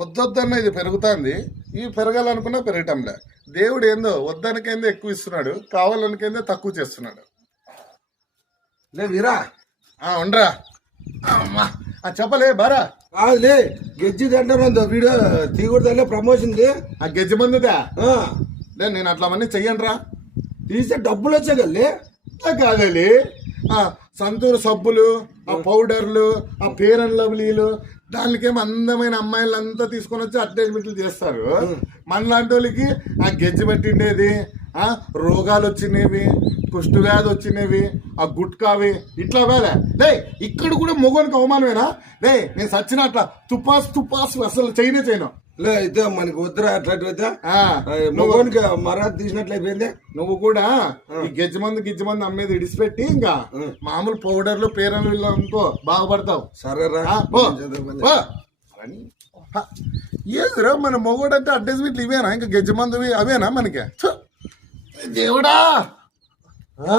వద్దొద్దన్న ఇది పెరుగుతుంది. ఇవి పెరగాలనుకున్నా పెరగటంలే. దేవుడు ఏందో వద్దనికేందో ఎక్కువ ఇస్తున్నాడు కావాలనికేందో తక్కువ చేస్తున్నాడు. లే వీరా. ఆ ఉండరా. అమ్మా. ఆ చెప్పలే బారా. కాదులే గెజ్జి తింటారు వీడియో తీయకూడదలే ప్రమోషన్ ఆ గెజ్జి మందుదా? లే నేను అట్లా అవన్నీ చెయ్యను రా తీస్తే డబ్బులు వచ్చా కదలే. సంతూర్ సబ్బులు ఆ. పౌడర్లు ఆ పేరన్ లవ్లీలు దానికేమో అందమైన అమ్మాయిలంతా తీసుకొని వచ్చి అడ్వర్టైజ్మెంట్లు చేస్తారు. మనలాంటి వాళ్ళకి ఆ గెజ్జి పట్టిండేది ఆ రోగాలు వచ్చినవి కుష్టు వ్యాధి వచ్చినవి ఆ గుట్కావి ఇట్లా వేలే. లే ఇక్కడ కూడా మొగోనికి అవమానమేనా? లే నేను సచిన అట్లా తుపాస్ తుపాస్ అసలు చేయనే చేయను. అయితే మనకి వద్దురా అట్లాంటివైతే మగోనికి మరాత్ తీసినట్లు అయిపోయింది. నువ్వు కూడా ఈ గెజ్జి మందు గిజ్జి మందు అమ్మేది ఇడిచిపెట్టి ఇంకా మామూలు పౌడర్లు పేరన్లు అనుకో బాగుపడతావు. సరేరా. పో. హ, ఏదిరా మన మొగోడు అంటే అడ్వర్టైజ్మెంట్లు ఇవేనా? ఇంకా గెజ్జి మందువి అవేనా మనకి! దేవుడా! ఆ,